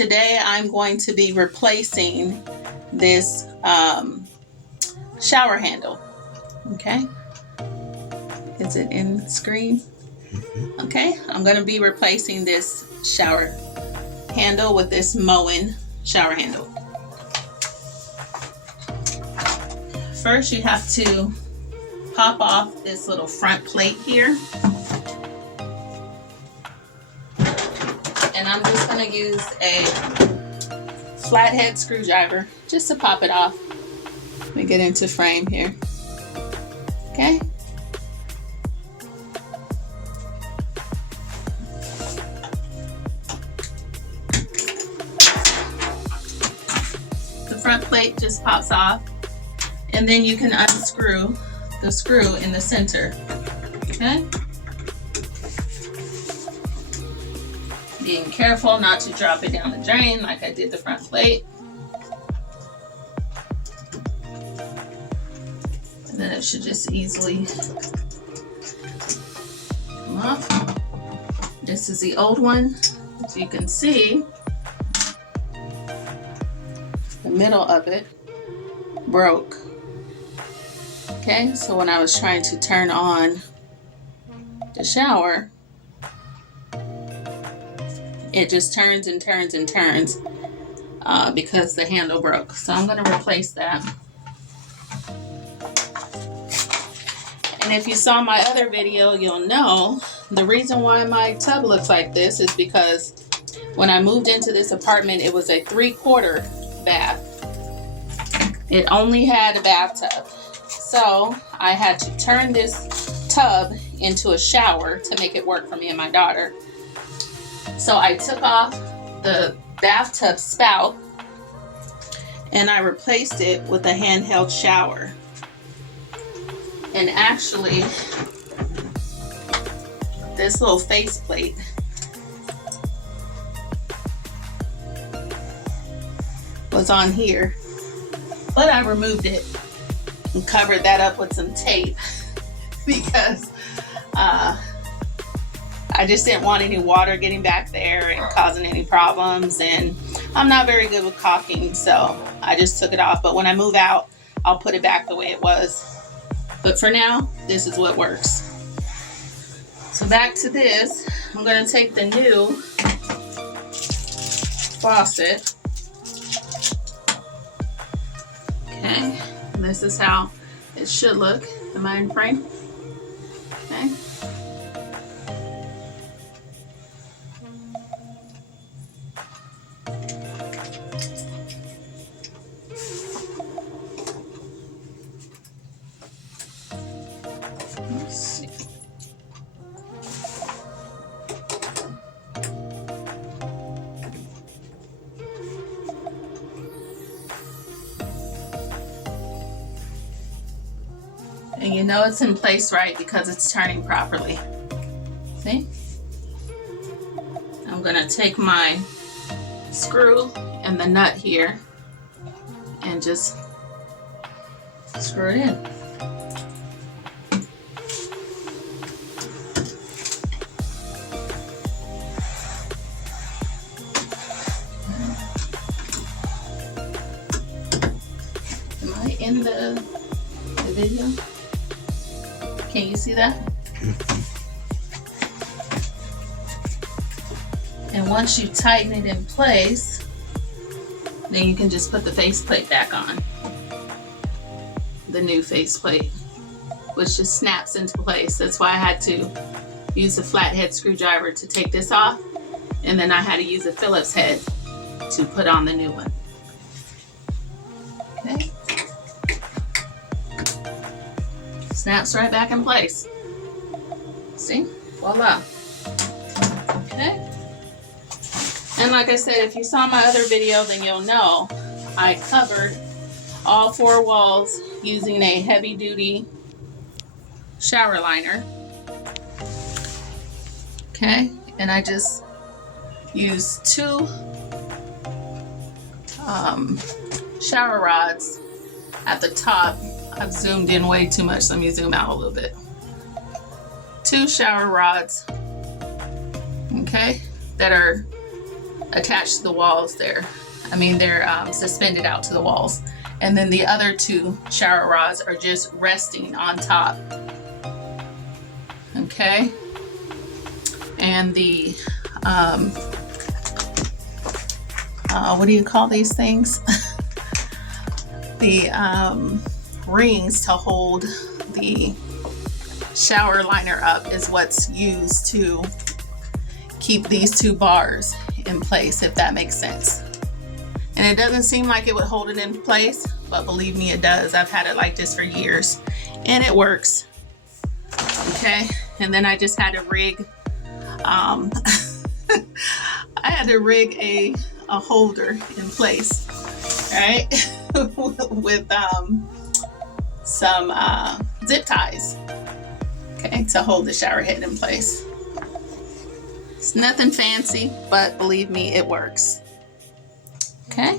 Today I'm going to be replacing this shower handle. Okay, is it in screen? Okay, I'm going to be replacing this shower handle with this Moen shower handle. First, you have to pop off this little front plate here. And I'm just going to use a flathead screwdriver just to pop it off. Let me get into frame here. Okay. The front plate just pops off, and then you can unscrew the screw in the center. Okay. Being careful not to drop it down the drain like I did the front plate. And then it should just easily come off. This is the old one. As you can see, the middle of it broke. Okay, so when I was trying to turn on the shower, it just turns and turns and turns because the handle broke. So I'm going to replace that. And if you saw my other video, you'll know the reason why my tub looks like this is because when I moved into this apartment, it was a 3/4 bath. It only had a bathtub. So I had to turn this tub into a shower to make it work for me and my daughter. So I took off the bathtub spout and I replaced it with a handheld shower. And actually, this little faceplate was on here, but I removed it and covered that up with some tape because I just didn't want any water getting back there and causing any problems, and I'm not very good with caulking, so I just took it off. But when I move out, I'll put it back the way it was. But for now, this is what works. So back to this, I'm going to take the new faucet. Okay, and this is how it should look. Am I in frame? Okay. Let's see. And you know it's in place right because it's turning properly. See? I'm gonna take my screw and the nut here and just screw it in. Am I in the video? Can you see that? And once you tighten it in place, then you can just put the faceplate back on. The new faceplate, which just snaps into place. That's why I had to use a flathead screwdriver to take this off, and then I had to use a Phillips head to put on the new one. Okay. Snaps right back in place. See? Voila. Okay. And like I said, if you saw my other video, then you'll know I covered all 4 walls using a heavy-duty shower liner. Okay, and I just used 2 shower rods at the top. I've zoomed in way too much, so let me zoom out a little bit. 2 shower rods, okay, that are attached to the walls there. I mean, they're suspended out to the walls. And then the other two shower rods are just resting on top. Okay. And the, what do you call these things? The rings to hold the shower liner up is what's used to keep these two bars in place, if that makes sense. And it doesn't seem like it would hold it in place, but believe me, it does. I've had it like this for years and it works. Okay, and then I just had to rig I had to rig a holder in place, right? With some zip ties, okay, to hold the shower head in place. It's nothing fancy, but believe me, it works. Okay.